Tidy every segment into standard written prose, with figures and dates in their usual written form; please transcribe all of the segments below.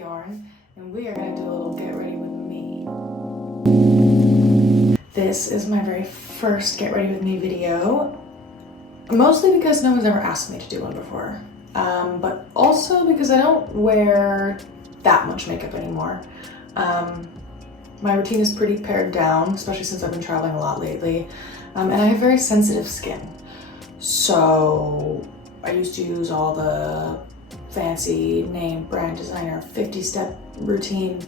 Bjørn, and we are going to do a little get ready with me. This is my very first get ready with me video, mostly because no one's ever asked me to do one before, but also because I don't wear that much makeup anymore. My routine is pretty pared down, especially since I've been traveling a lot lately, and I have very sensitive skin. So I used to use all the fancy name brand designer 50-step routine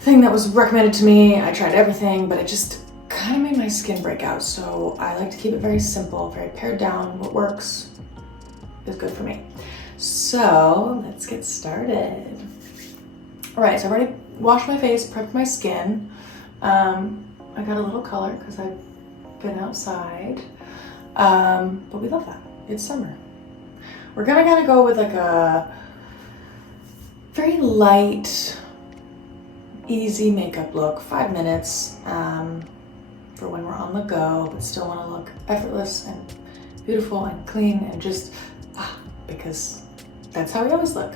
thing that was recommended to me. I tried everything, but it just kind of made my skin break out. So I like to keep it very simple, very pared down. What works is good for me. So let's get started. All right, so I've already washed my face, prepped my skin. I got a little color because I've been outside, but we love that. It's summer. We're gonna kind of go with like a very light, easy makeup look, 5 minutes, for when we're on the go, but still want to look effortless and beautiful and clean and just, because that's how we always look.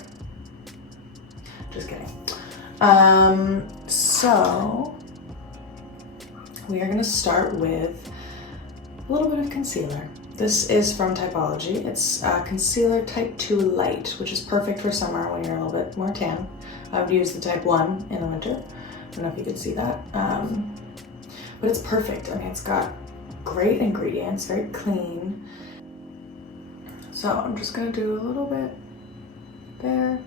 Just kidding. So we are gonna start with a little bit of concealer. This is from Typology. It's Concealer Type 2 Light, which is perfect for summer when you're a little bit more tan. I would use the Type 1 in the winter. I don't know if you could see that. But it's perfect. I mean, it's got great ingredients, very clean. So I'm just gonna do a little bit there.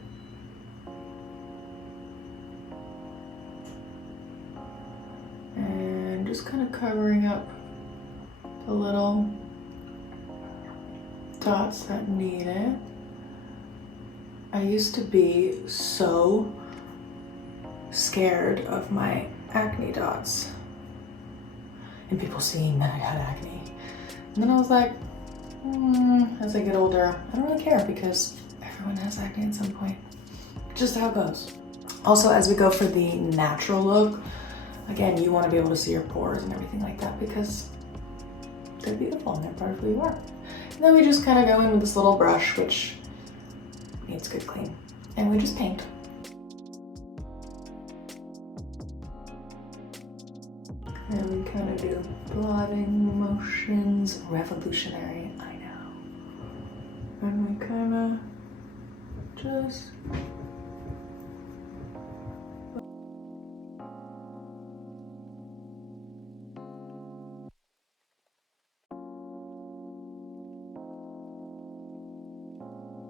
And just kind of covering up the little dots that need it. I used to be so scared of my acne dots and people seeing that I had acne. And then I was like, as I get older, I don't really care because everyone has acne at some point. Just how it goes. Also, as we go for the natural look, again, you want to be able to see your pores and everything like that because they're beautiful and they're part of who you are. And then we just kind of go in with this little brush, which needs good clean. And we just paint. And we kind of do blotting motions. Revolutionary, I know. And we kind of just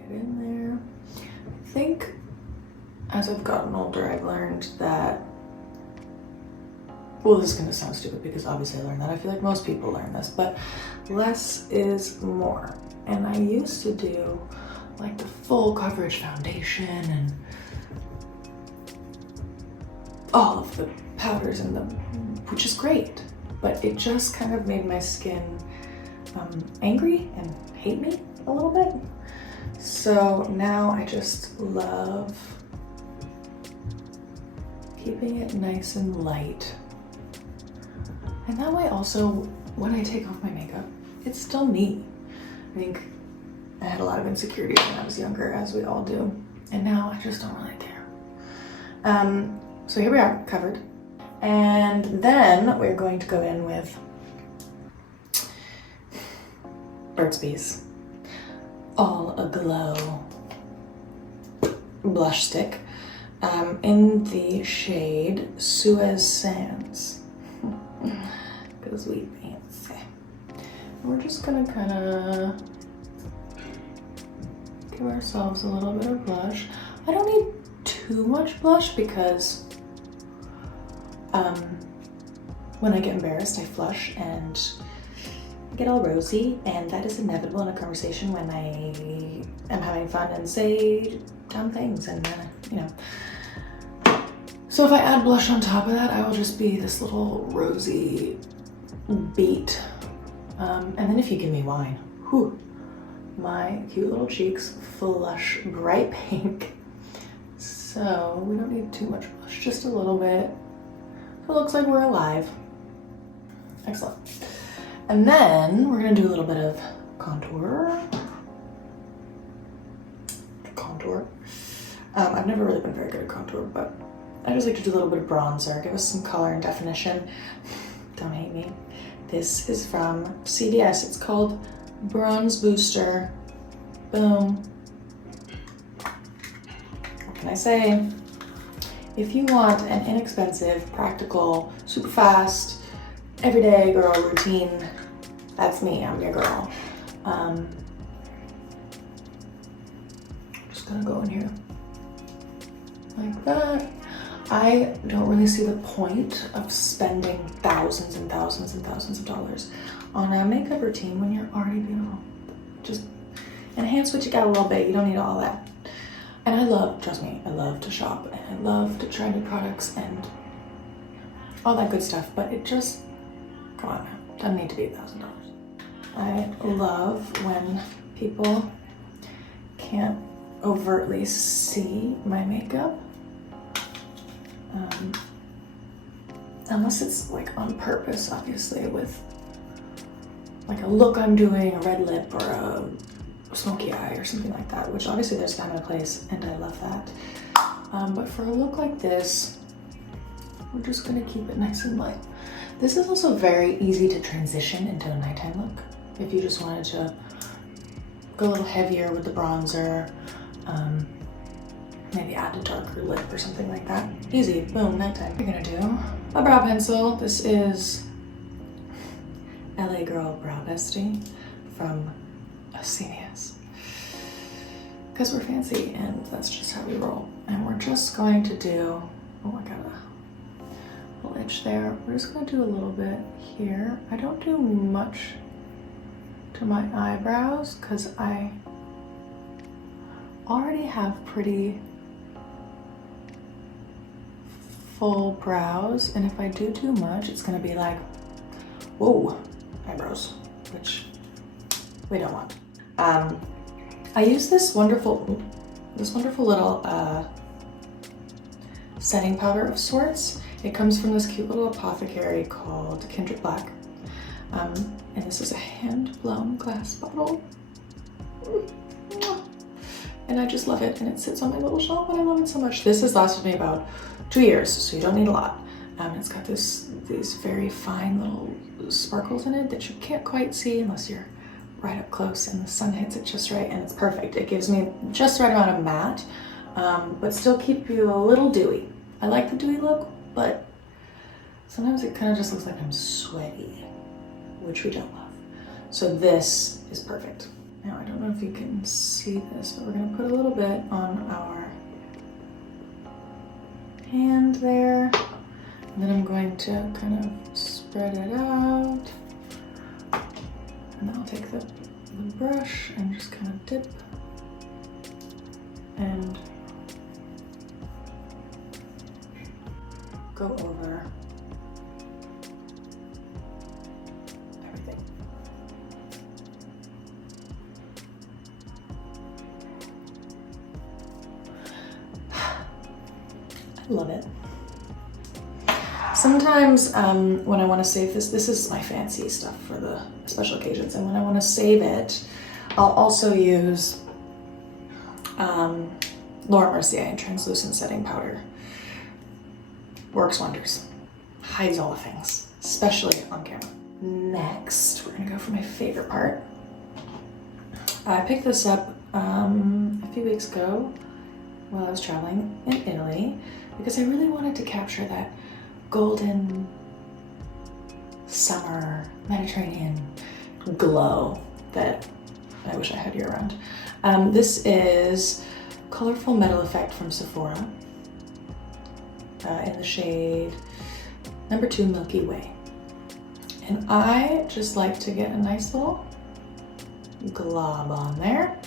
in there. I think as I've gotten older, I've learned that, well, this is gonna sound stupid because obviously I learned that. I feel like most people learn this, but less is more. And I used to do like the full coverage foundation and all of the powders and which is great, but it just kind of made my skin angry and hate me a little bit. So now I just love keeping it nice and light. And that way also, when I take off my makeup, it's still neat. I think I had a lot of insecurities when I was younger, as we all do. And now I just don't really care. So here we are, covered. And then we're going to go in with Burt's Bees All Aglow blush stick in the shade Suez Sands, because we fancy. And we're just gonna kind of give ourselves a little bit of blush. I don't need too much blush because when I get embarrassed, I flush and get all rosy, and that is inevitable in a conversation when I am having fun and say dumb things, and you know. So if I add blush on top of that, I will just be this little rosy beat. And then if you give me wine, whew, my cute little cheeks flush bright pink. So we don't need too much blush, just a little bit. So it looks like we're alive. Excellent. And then we're gonna do a little bit of contour. I've never really been very good at contour, but I just like to do a little bit of bronzer, give us some color and definition. Don't hate me. This is from CVS. It's called Bronze Booster. Boom. What can I say? If you want an inexpensive, practical, super fast, everyday girl routine, that's me. I'm your girl. Just gonna go in here like that. I don't really see the point of spending thousands and thousands and thousands of dollars on a makeup routine when you're already beautiful. Just enhance what you got a little bit. You don't need all that. And I love, trust me, I love to shop and I love to try new products and all that good stuff, but it just, come on now, doesn't need to be $1,000. I love when people can't overtly see my makeup. Unless it's like on purpose, obviously, with like a look I'm doing, a red lip or a smoky eye or something like that, which obviously there's time and a place, and I love that. But for a look like this, we're just gonna keep it nice and light. This is also very easy to transition into a nighttime look. If you just wanted to go a little heavier with the bronzer, maybe add a darker lip or something like that. Easy, boom, nighttime. We're gonna do a brow pencil. This is LA Girl Brow Bestie from CVS. Because we're fancy and that's just how we roll. And we're just going to do, oh, I got a little itch there. We're just gonna do a little bit here. I don't do much to my eyebrows because I already have pretty full brows, and if I do too much, it's gonna be like, whoa, eyebrows, which we don't want. I use this wonderful little setting powder of sorts. It comes from this cute little apothecary called Kindred Black, and this is a hand-blown glass bottle. And I just love it, and it sits on my little shelf, and I love it so much. This has lasted me about 2 years, so you don't need a lot. It's got these very fine little sparkles in it that you can't quite see unless you're right up close and the sun hits it just right, and it's perfect. It gives me just the right amount of matte, but still keep you a little dewy. I like the dewy look, but sometimes it kind of just looks like I'm sweaty, which we don't love. So this is perfect. Now, I don't know if you can see this, but we're gonna put a little bit on our hand there. And then I'm going to kind of spread it out. And then I'll take the brush and just kind of dip and go over everything. I love it. Sometimes when I want to save this is my fancy stuff for the special occasions, and when I want to save it, I'll also use Laura Mercier translucent setting powder. Works wonders. Hides all the things, especially on camera. Next, we're gonna go for my favorite part. I picked this up a few weeks ago while I was traveling in Italy because I really wanted to capture that golden summer Mediterranean glow that I wish I had year round. This is Colorful Metal Effect from Sephora in the shade number 2 Milky Way. And I just like to get a nice little glob on there.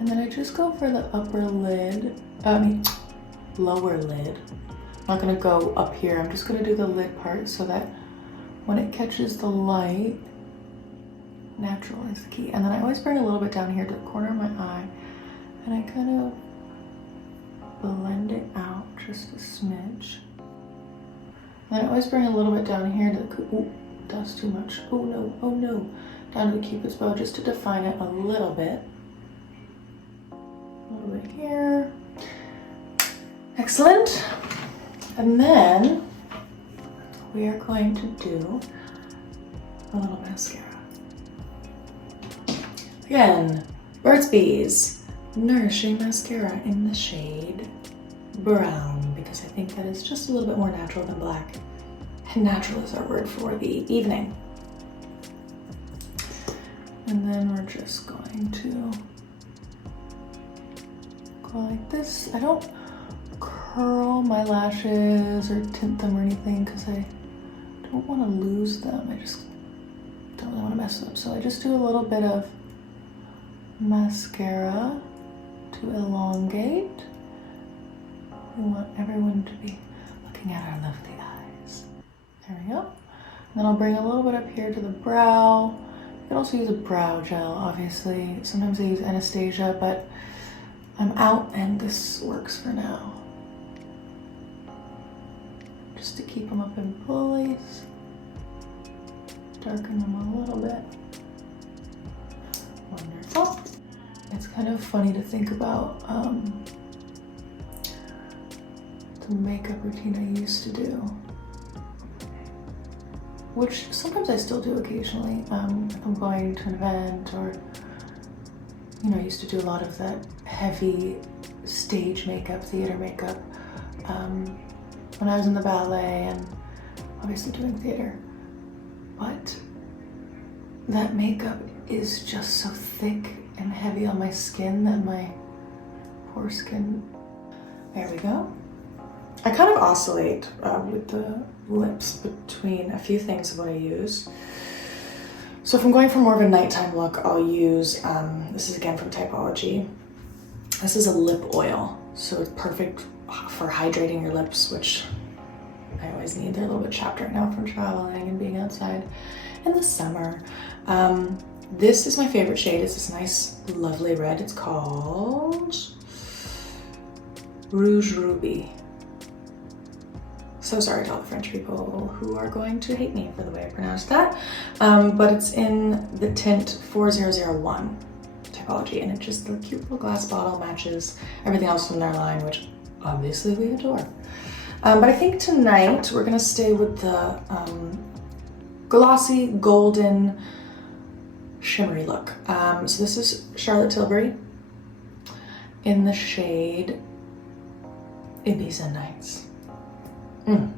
And then I just go for the lower lid. I'm not gonna go up here. I'm just gonna do the lid part so that when it catches the light, natural is the key. And then I always bring a little bit down here to the corner of my eye, and I kind of blend it out just a smidge. And then I always bring a little bit down here to the, ooh, that's too much. Oh no, down to the Cupid's bow just to define it a little bit. A little bit here. Excellent. And then we are going to do a little mascara. Again, Burt's Bees Nourishing Mascara in the shade Brown, because I think that is just a little bit more natural than black. And natural is our word for the evening. And then we're just going to go like this. I don't curl my lashes or tint them or anything because I don't want to lose them. I just don't really want to mess up. So I just do a little bit of mascara to elongate. We want everyone to be looking at our lovely eyes. There we go. And then I'll bring a little bit up here to the brow. You can also use a brow gel, obviously. Sometimes I use Anastasia, but I'm out and this works for now. Just to keep them up in place. Darken them a little bit. Wonderful. It's kind of funny to think about the makeup routine I used to do, which sometimes I still do occasionally. If I'm going to an event or, you know, I used to do a lot of that heavy stage makeup, theater makeup, when I was in the ballet and obviously doing theater. But that makeup is just so thick and heavy on my skin that my poor skin. There we go. I kind of oscillate with the lips between a few things of what I use. So if I'm going for more of a nighttime look, I'll use, this is again from Typology. This is a lip oil, so it's perfect for hydrating your lips, which I always need. They're a little bit chapped right now from traveling and being outside in the summer. This is my favorite shade. It's this nice, lovely red. It's called Rouge Ruby. So sorry to all the French people who are going to hate me for the way I pronounced that. But it's in the tint 4001 Typology, and it just, the cute little glass bottle matches everything else from their line, which obviously we adore. But I think tonight we're gonna stay with the glossy, golden, shimmery look. So this is Charlotte Tilbury in the shade Ibiza Nights. And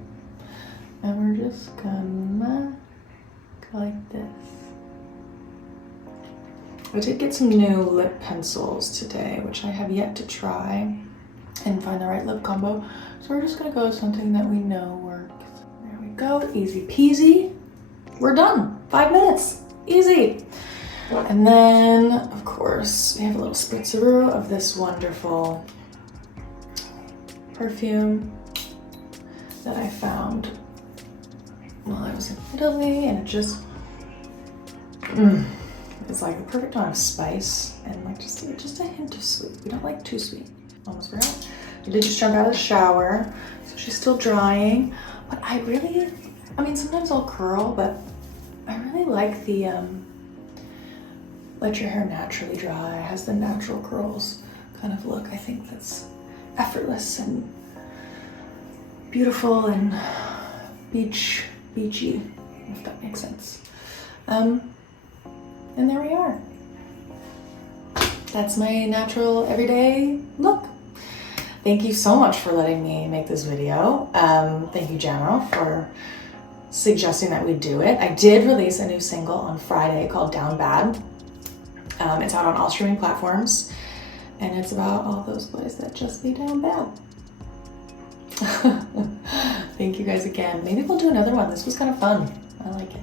we're just gonna go like this. I did get some new lip pencils today, which I have yet to try and find the right lip combo. So we're just gonna go with something that we know works. There we go, easy peasy. We're done, 5 minutes, easy. And then, of course, we have a little spritzer of this wonderful perfume that I found while I was in Italy, and it just, it's like the perfect amount of spice and like just a hint of sweet. We don't like too sweet. Almost forgot. We did just jump out of the shower, so she's still drying. But I mean, sometimes I'll curl, but I really like the let your hair naturally dry, has the natural curls kind of look. I think that's effortless and beautiful and beachy, if that makes sense. And there we are. That's my natural everyday look. Thank you so much for letting me make this video. Thank you, Jamo, for suggesting that we do it. I did release a new single on Friday called Down Bad. It's out on all streaming platforms, and it's about all those boys that just be down bad. Thank you guys again. Maybe we'll do another one. This was kind of fun. I like it.